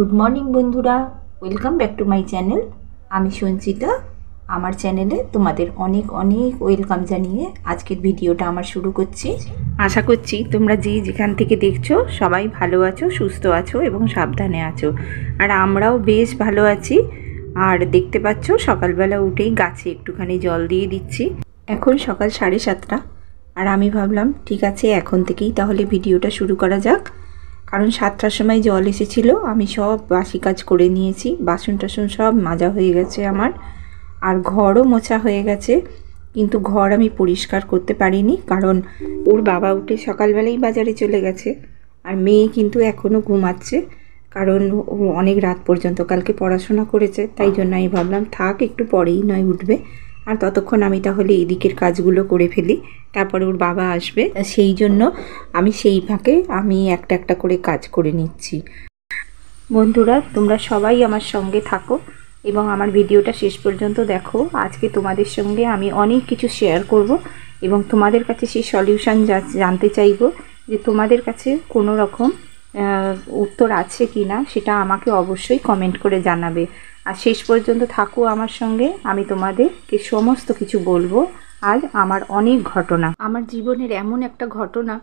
Good morning বন্ধুরা, welcome back to my channel. আমি সঞ্চিতা। আমার চ্যানেলে তোমাদের অনেক অনেক ওয়েলকাম জানিয়ে আজকের ভিডিওটা আমার শুরু করছি। আশা করছি তোমরা যেখান থেকে দেখছো সবাই ভালো আছো, সুস্থ আছো এবং সাবধানে আছো। আর আমরাও বেশ ভালো আছি। আর দেখতে পাচ্ছ সকালবেলা উঠেই গাছে একটুখানি জল দিয়ে দিচ্ছি। এখন সকাল 7:30। আর আমি ভাবলাম ঠিক আছে, এখন থেকেই তাহলে ভিডিওটা শুরু করা যাক। কারণ 7টার সময় জল এসেছিলো, আমি সব বাসি কাজ করে নিয়েছি, বাসন টাসন সব মাজা হয়ে গেছে আমার, আর ঘরও মোছা হয়ে গেছে। কিন্তু ঘর আমি পরিষ্কার করতে পারিনি, কারণ ওর বাবা উঠে সকালবেলাই বাজারে চলে গেছে। আর মেয়ে কিন্তু এখনও ঘুমাচ্ছে, কারণ ও অনেক রাত পর্যন্ত কালকে পড়াশোনা করেছে। তাই জন্য আমি ভাবলাম থাক, একটু পরেই নয় উঠবে। আর ততক্ষণ আমি তাহলে এদিকের কাজগুলো করে ফেলি, তারপরে ওর বাবা আসবে। সেই জন্য আমি সেই ফাঁকে আমি একটা একটা করে কাজ করে নিচ্ছি। বন্ধুরা, তোমরা সবাই আমার সঙ্গে থাকো এবং আমার ভিডিওটা শেষ পর্যন্ত দেখো। আজকে তোমাদের সঙ্গে আমি অনেক কিছু শেয়ার করব এবং তোমাদের কাছে সেই সলিউশন জানতে চাইবো যে তোমাদের কাছে কোনো রকম উত্তর আছে কি না, সেটা আমাকে অবশ্যই কমেন্ট করে জানাবে। আর শেষ পর্যন্ত থাকো আমার সঙ্গে, আমি তোমাদেরকে সমস্ত কিছু বলবো। আজ আমার অনেক ঘটনা, আমার জীবনের এমন একটা ঘটনা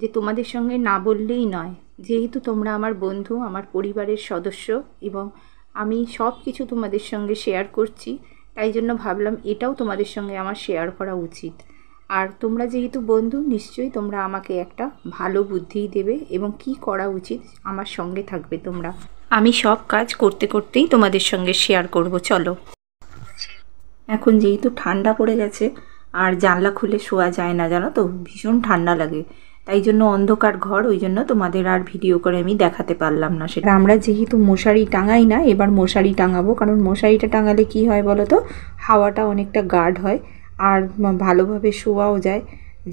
যে তোমাদের সঙ্গে না বললেই নয়। যেহেতু তোমরা আমার বন্ধু, আমার পরিবারের সদস্য, এবং আমি সব কিছু তোমাদের সঙ্গে শেয়ার করছি, তাই জন্য ভাবলাম এটাও তোমাদের সঙ্গে আমার শেয়ার করা উচিত। আর তোমরা যেহেতু বন্ধু, নিশ্চয়ই তোমরা আমাকে একটা ভালো বুদ্ধিই দেবে এবং কি করা উচিত আমার সঙ্গে থাকবে তোমরা। আমি সব কাজ করতে করতেই তোমাদের সঙ্গে শেয়ার করব। চলো। এখন যেহেতু ঠান্ডা পড়ে গেছে আর জানলা খুলে শোয়া যায় না, জানো তো, ভীষণ ঠান্ডা লাগে। তাই জন্য অন্ধকার ঘর, ওই জন্য তোমাদের আর ভিডিও করে আমি দেখাতে পারলাম না সেটা। আমরা যেহেতু মশারি টাঙাই না, এবার মশারি টাঙাবো। কারণ মশারিটা টাঙালে কি হয় বলো তো, হাওয়াটা অনেকটা গার্ড হয় আর ভালোভাবে শোয়াও যায়।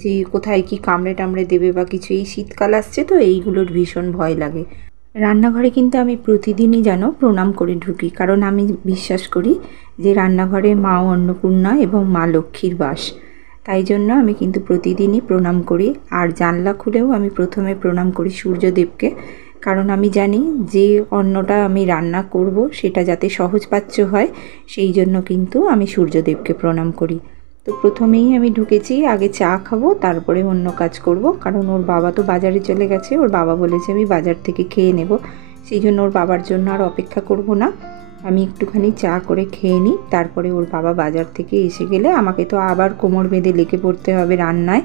যে কোথায় কি কামড়ে টামড়ে দেবে বা কিছু, এই শীতকাল আসছে তো এইগুলোর ভীষণ ভয় লাগে। রান্নাঘরে কিন্তু আমি প্রতিদিনই যেন প্রণাম করে ঢুকি, কারণ আমি বিশ্বাস করি যে রান্নাঘরে মা অন্নপূর্ণা এবং মা লক্ষ্মীর বাস। তাই জন্য আমি কিন্তু প্রতিদিনই প্রণাম করি। আর জানলা খুলেও আমি প্রথমে প্রণাম করি সূর্যদেবকে, কারণ আমি জানি যে অন্নটা আমি রান্না করব সেটা যাতে সহজপাচ্য হয়, সেই জন্য কিন্তু আমি সূর্যদেবকে প্রণাম করি। তো প্রথমেই আমি ঢুকেছি, আগে চা খাবো, তারপরে অন্য কাজ করব। কারণ ওর বাবা তো বাজারে চলে গেছে, ওর বাবা বলেছে আমি বাজার থেকে খেয়ে নেব, সেই জন্য ওর বাবার জন্য আর অপেক্ষা করব না। আমি একটুখানি চা করে খেয়ে নিই, তারপরে ওর বাবা বাজার থেকে এসে গেলে আমাকে তো আবার কোমর বেঁধে লেগে পড়তে হবে রান্নায়।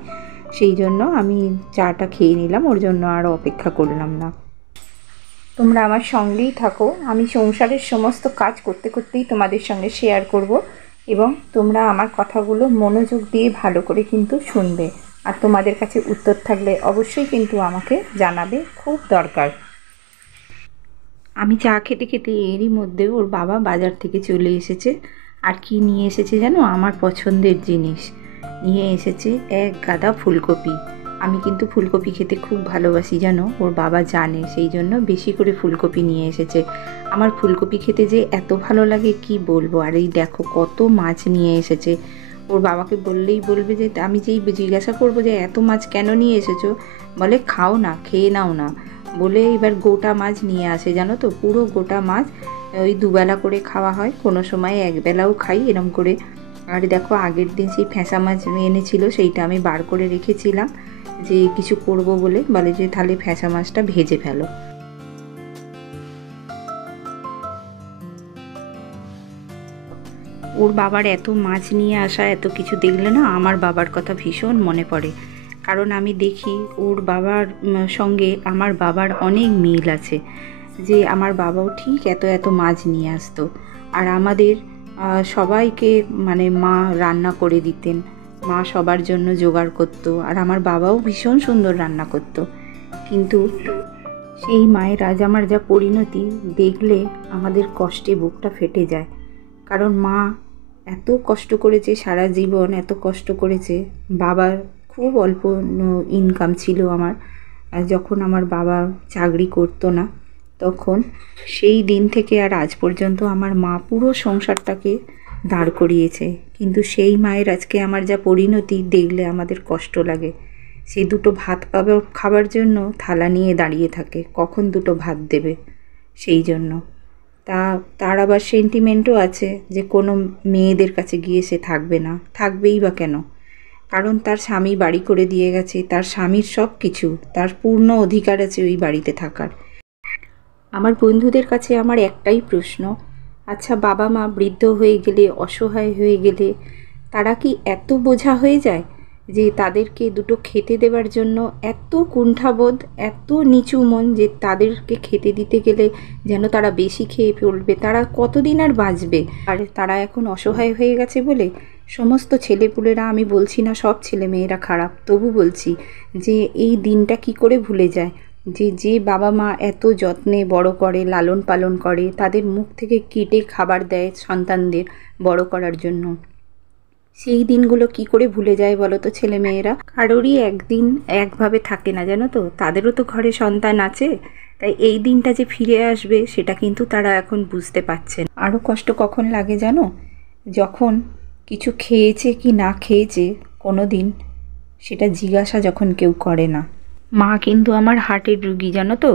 সেই জন্য আমি চাটা খেয়ে নিলাম, ওর জন্য আর অপেক্ষা করলাম না। তোমরা আমার সঙ্গেই থাকো, আমি সংসারের সমস্ত কাজ করতে করতেই তোমাদের সঙ্গে শেয়ার করব, এবং তোমরা আমার কথাগুলো মনোযোগ দিয়ে ভালো করে কিন্তু শুনবে। আর তোমাদের কাছে উত্তর থাকলে অবশ্যই কিন্তু আমাকে জানাবে, খুব দরকার। আমি চা খেতে খেতে এরই মধ্যে ওর বাবা বাজার থেকে চলে এসেছে। আর কি নিয়ে এসেছে জানো, আমার পছন্দের জিনিস নিয়ে এসেছে, এক গাদা ফুলকপি। আমি কিন্তু ফুলকপি খেতে খুব ভালোবাসি জানো, ওর বাবা জানে, সেই জন্য বেশি করে ফুলকপি নিয়ে এসেছে। আমার ফুলকপি খেতে যে এত ভালো লাগে কি বলবো। আর এই দেখো কত মাছ নিয়ে এসেছে। ওর বাবাকে বললেই বলবে যে, আমি যেই জিজ্ঞাসা করবো যে এত মাছ কেন নিয়ে এসেছো, বলে খাও না, খেয়ে নাও না, বলে এবার গোটা মাছ নিয়ে আসে, জানো তো, পুরো গোটা মাছ। ওই দুবেলা করে খাওয়া হয়, কোনো সময় একবেলাও খাই এরম করে। আর দেখো আগের দিন সেই ফ্যাঁসা মাছ এনেছিল, সেইটা আমি বার করে রেখেছিলাম যে কিছু করব বলে, বলে যে তাহলে ফ্যাঁসা মাছটা ভেজে ফেলো। ওর বাবার এত মাছ নিয়ে আসা, এত কিছু দেখলে না আমার বাবার কথা ভীষণ মনে পড়ে। কারণ আমি দেখি ওর বাবার সঙ্গে আমার বাবার অনেক মিল আছে, যে আমার বাবাও ঠিক এত এত মাছ নিয়ে আসতো। আর আমাদের সবাইকে মানে মা রান্না করে দিতেন, মা সবার জন্য জোগাড় করতো। আর আমার বাবাও ভীষণ সুন্দর রান্না করতো। কিন্তু সেই মায়ের আজ আমার যা পরিণতি দেখলে আমাদের কষ্টে বুকটা ফেটে যায়। কারণ মা এত কষ্ট করেছে, সারা জীবন এত কষ্ট করেছে। বাবার খুব অল্প ইনকাম ছিল আমার, যখন আমার বাবা চাকরি করতো না তখন। সেই দিন থেকে আর আজ পর্যন্ত আমার মা পুরো সংসারটাকে দাঁড় করিয়েছে। কিন্তু সেই মায়ের আজকে আমার যা পরিণতি দেখলে আমাদের কষ্ট লাগে। সে দুটো ভাত খাবার জন্য থালা নিয়ে দাঁড়িয়ে থাকে, কখন দুটো ভাত দেবে। সেই জন্য তার আবার সেন্টিমেন্টও আছে যে কোনো মেয়েদের কাছে গিয়ে সে থাকবে না, থাকবেই বা কেন? কারণ তার স্বামী বাড়ি করে দিয়ে গেছে, তার স্বামীর সব কিছু, তার পূর্ণ অধিকার আছে ওই বাড়িতে থাকার। আমার বন্ধুদের কাছে আমার একটাই প্রশ্ন, আচ্ছা বাবা মা বৃদ্ধ হয়ে গেলে, অসহায় হয়ে গেলে তারা কি এত বোঝা হয়ে যায় যে তাদেরকে দুটো খেতে দেওয়ার জন্য এত কুণ্ঠাবোধ, এত নিচু মন যে তাদেরকে খেতে দিতে গেলে যেন তারা বেশি খেয়ে ফেলবে? তারা কতদিন আর বাঁচবে? আর তারা এখন অসহায় হয়ে গেছে বলে সমস্ত ছেলেপুলেরা, আমি বলছি না সব ছেলে মেয়েরা খারাপ, তবু বলছি যে এই দিনটা কি করে ভুলে যায় যে বাবা মা এত যত্নে বড় করে, লালন পালন করে, তাদের মুখ থেকে কেটে খাবার দেয় সন্তানদের বড় করার জন্য, সেই দিনগুলো কি করে ভুলে যায় বলো তো ছেলেমেয়েরা? কারোরই একদিন একভাবে থাকে না, জানো তো, তাদেরও তো ঘরে সন্তান আছে। তাই এই দিনটা যে ফিরে আসবে সেটা কিন্তু তারা এখন বুঝতে পারছেন। আরও কষ্ট কখন লাগে জানো? যখন কিছু খেয়েছে কি না খেয়েছে কোনো দিন সেটা জিজ্ঞাসা যখন কেউ করে না। মা কিন্তু আমার হার্টের রুগী, জানো তো,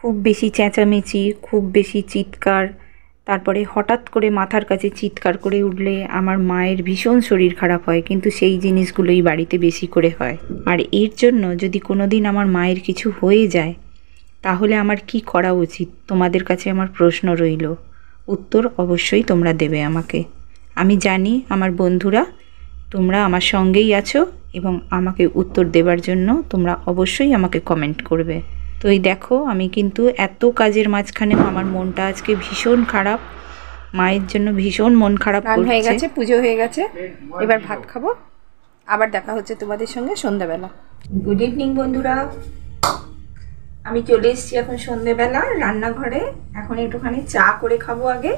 খুব বেশি চেঁচামেচি, খুব বেশি চিৎকার, তারপরে হঠাৎ করে মাথার কাছে চিৎকার করে উঠলে আমার মায়ের ভীষণ শরীর খারাপ হয়, কিন্তু সেই জিনিসগুলোই বাড়িতে বেশি করে হয়। আর এর জন্য যদি কোনো দিন আমার মায়ের কিছু হয়ে যায় তাহলে আমার কি করা উচিত? তোমাদের কাছে আমার প্রশ্ন রইল, উত্তর অবশ্যই তোমরা দেবে আমাকে। আমি জানি আমার বন্ধুরা তোমরা আমার সঙ্গেই আছো এবং আমাকে উত্তর দেবার জন্য তোমরা অবশ্যই আমাকে কমেন্ট করবে। তো এই দেখো, আমি কিন্তু এত কাজের মাঝখানেও আমার মনটা আজকে ভীষণ খারাপ, মায়ের জন্য ভীষণ মন খারাপ করছে। হয়ে গেছে, পুজো হয়ে গেছে, এবার ভাত খাবো, আবার দেখা হচ্ছে তোমাদের সঙ্গে সন্ধ্যাবেলা। গুড ইভিনিং বন্ধুরা, আমি চলে এসেছি এখন সন্ধ্যেবেলা রান্নাঘরে। এখন একটুখানি চা করে খাবো আগে,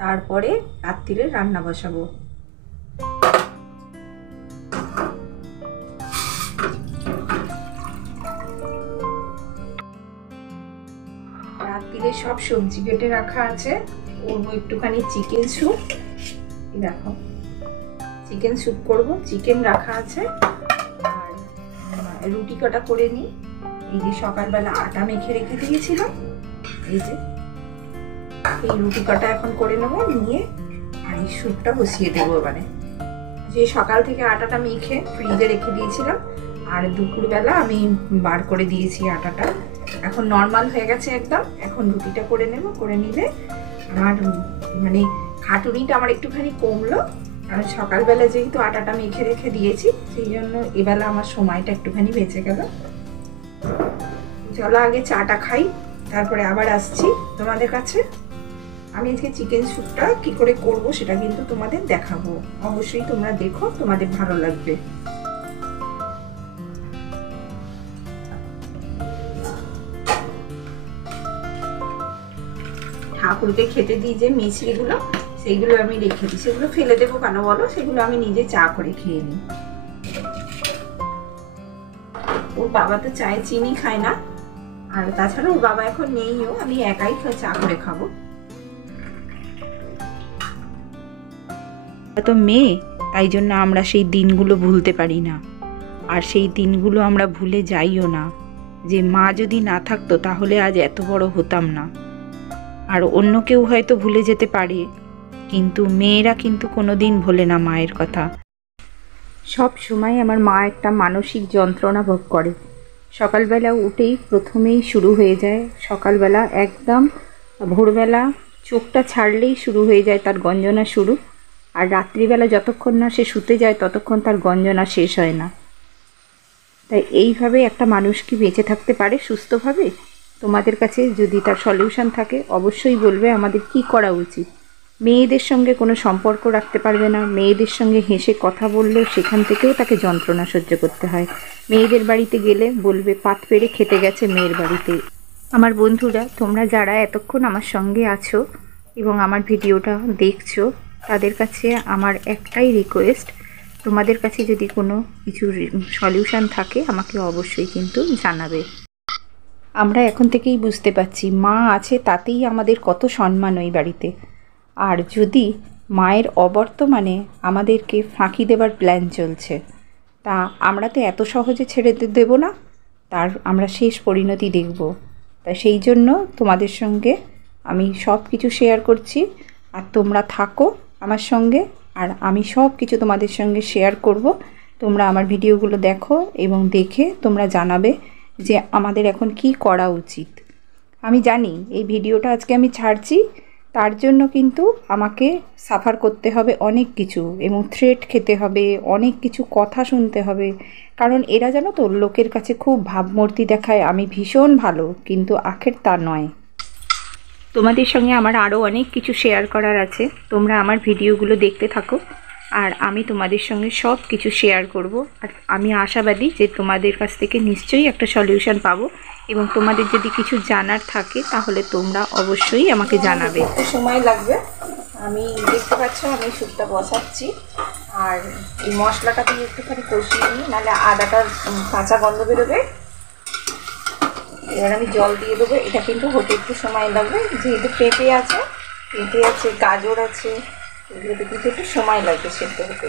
তারপরে রাত্রিরে রান্না বসাবো। রাত্রিরে সব সবজি কেটে রাখা আছে, করবো একটুখানি চিকেন স্যুপ। দেখো, চিকেন স্যুপ করবো, চিকেন রাখা আছে। আর রুটি কটা করে নিই। এই যে সকালবেলা আটা মেখে রেখে দিয়েছিলাম, এই যে এই রুটি কটা এখন করে নেবো, নিয়ে আর এই স্যুপটা বসিয়ে দেবো এবারে। যে সকাল থেকে আটাটা মেখে ফ্রিজে রেখে দিয়েছিলাম, আর দুপুরবেলা আমি বার করে দিয়েছি আটাটা, এখন নর্মাল হয়ে গেছে একদম। এখন রুটিটা করে নেব, করে নিলে আমার মানে খাটুনিটা আমার একটুখানি কমলো, কারণ সকালবেলা যেহেতু আটাটা মেখে রেখে দিয়েছি সেই জন্য এবেলা আমার সময়টা একটুখানি বেঁচে গেল। চলো আগে চাটা খাই, তারপরে আবার আসছি তোমাদের কাছে। আমি আজকে চিকেন স্যুপটা কি করে করব সেটা কিন্তু তোমাদের দেখাবো, অবশ্যই তোমরা দেখো, তোমাদের ভালো লাগবে। ঠাকুরকে খেতে দিই যে মিছরিগুলো, সেইগুলো আমি রেখে দিই, সেগুলো ফেলে দেবো কেন বলো, সেগুলো আমি নিজে চা করে খেয়ে নিই। ওর বাবা তো চায়ে চিনি খায় না, আর তাছাড়া ওর বাবা এখন নেইও, আমি একাই চা করে খাবো। তো মেয়ে, তাই জন্য আমরা সেই দিনগুলো ভুলতে পারি না, আর সেই দিনগুলো আমরা ভুলে যাইও না যে মা যদি না থাকতো তাহলে আজ এত বড় হতাম না। আর অন্য কেউ হয়তো ভুলে যেতে পারে, কিন্তু মেয়েরা কিন্তু কোনো দিন ভোলে না মায়ের কথা। সব সময় আমার মা একটা মানসিক যন্ত্রণা ভোগ করে। সকালবেলা উঠেই প্রথমেই শুরু হয়ে যায়, সকালবেলা একদম ভোরবেলা চোখটা ছাড়লেই শুরু হয়ে যায় তার গঞ্জনা শুরু, আর রাত্রিবেলা যতক্ষণ না সে শুতে যায় ততক্ষণ তার গঞ্জনা শেষ হয় না। তাই এইভাবে একটা মানুষ কি বেঁচে থাকতে পারে সুস্থভাবে? তোমাদের কাছে যদি তার সলিউশন থাকে অবশ্যই বলবে আমাদের কি করা উচিত। মেয়েদের সঙ্গে কোনো সম্পর্ক রাখতে পারবে না, মেয়েদের সঙ্গে হেসে কথা বললেও সেখান থেকেও তাকে যন্ত্রণা সহ্য করতে হয়। মেয়েদের বাড়িতে গেলে বলবে পাত পেরে খেতে গেছে মেয়ের বাড়িতে। আমার বন্ধুরা, তোমরা যারা এতক্ষণ আমার সঙ্গে আছো এবং আমার ভিডিওটা দেখছো, তাদের কাছে আমার একটাই রিকোয়েস্ট, তোমাদের কাছে যদি কোনো কিছু সলিউশন থাকে আমাকে অবশ্যই কিন্তু জানাবে। আমরা এখন থেকেই বুঝতে পারছি মা আছে তাতেই আমাদের কত সম্মান ওই বাড়িতে, আর যদি মায়ের অবর্তমানে আমাদেরকে ফাঁকি দেবার প্ল্যান চলছে, তা আমরা তো এত সহজে ছেড়ে দেব না, তার আমরা শেষ পরিণতি দেখব। তা সেই জন্য তোমাদের সঙ্গে আমি সব কিছু শেয়ার করছি, আর তোমরা থাকো আমার সঙ্গে, আর আমি সব কিছু তোমাদের সঙ্গে শেয়ার করব। তোমরা আমার ভিডিওগুলো দেখো এবং দেখে তোমরা জানাবে যে আমাদের এখন কি করা উচিত। আমি জানি এই ভিডিওটা আজকে আমি ছাড়ছি, তার জন্য কিন্তু আমাকে সাফার করতে হবে অনেক কিছু, এবং থ্রেট খেতে হবে, অনেক কিছু কথা শুনতে হবে। কারণ এরা জানো তো লোকের কাছে খুব ভাবমূর্তি দেখায় আমি ভীষণ ভালো, কিন্তু আখের তা নয়। তোমাদের সঙ্গে আমার আরও অনেক কিছু শেয়ার করার আছে, তোমরা আমার ভিডিওগুলো দেখতে থাকো, আর আমি তোমাদের সঙ্গে সব কিছু শেয়ার করব। আর আমি আশাবাদী যে তোমাদের কাছ থেকে নিশ্চয়ই একটা সলিউশন পাবো, এবং তোমাদের যদি কিছু জানার থাকে তাহলে তোমরা অবশ্যই আমাকে জানাবে। একটু সময় লাগবে, আমি দেখতে পাচ্ছ আমি স্যুপটা বসাচ্ছি, আর এই মশলাটা দিয়ে একটুখানি কষিয়ে নিই, নাহলে আদাটার কাঁচা গন্ধ বেরোবে। এবার আমি জল দিয়ে দেবো। এটা কিন্তু হতে একটু সময় লাগবে, যেহেতু পেঁপে আছে, গাজর আছে, এগুলোতে কিন্তু একটু সময় লাগবে সেদ্ধ হতে।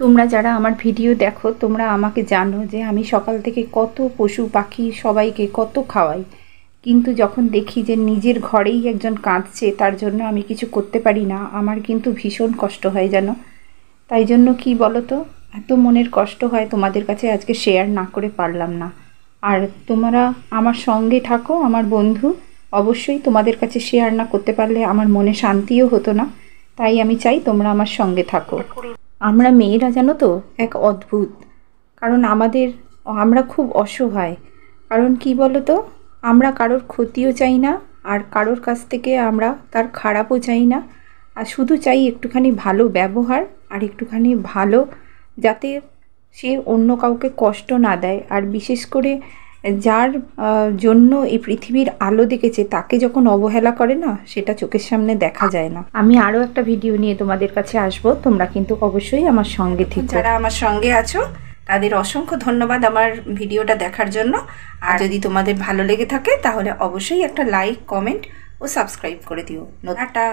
তোমরা যারা আমার ভিডিও দেখো তোমরা আমাকে জানো যে আমি সকাল থেকে কত পশু পাখি সবাইকে কত খাওয়াই, কিন্তু যখন দেখি যে নিজের ঘরেই একজন কাঁদছে তার জন্য আমি কিছু করতে পারি না, আমার কিন্তু ভীষণ কষ্ট হয় জানো। তাই জন্য কি বলো তো, এত মনের কষ্ট হয়, তোমাদের কাছে আজকে শেয়ার না করে পারলাম না। আর তোমরা আমার সঙ্গে থাকো, আমার বন্ধু, অবশ্যই তোমাদের কাছে শেয়ার না করতে পারলে আমার মনে শান্তিও হতো না। তাই আমি চাই তোমরা আমার সঙ্গে থাকো। আমরা মেয়েরা জানো তো এক অদ্ভুত, কারণ আমরা খুব অসহায়। কারণ কি বলো তো, আমরা কারোর ক্ষতিও চাই না, আর কারোর কাছ থেকে আমরা তার খারাপও চাই না, আর শুধু চাই একটুখানি ভালো ব্যবহার, আর একটুখানি ভালো, যাতে সে অন্য কাউকে কষ্ট না দেয়। আর বিশেষ করে যার জন্য এই পৃথিবীর আলো দেখেছে তাকে যখন অবহেলা করে না, সেটা চোখের সামনে দেখা যায় না। আমি আরও একটা ভিডিও নিয়ে তোমাদের কাছে আসবো, তোমরা কিন্তু অবশ্যই আমার সঙ্গে থেকো। যারা আমার সঙ্গে আছো তাদের অসংখ্য ধন্যবাদ আমার ভিডিওটা দেখার জন্য। আর যদি তোমাদের ভালো লেগে থাকে তাহলে অবশ্যই একটা লাইক, কমেন্ট ও সাবস্ক্রাইব করে দিও। টাটা।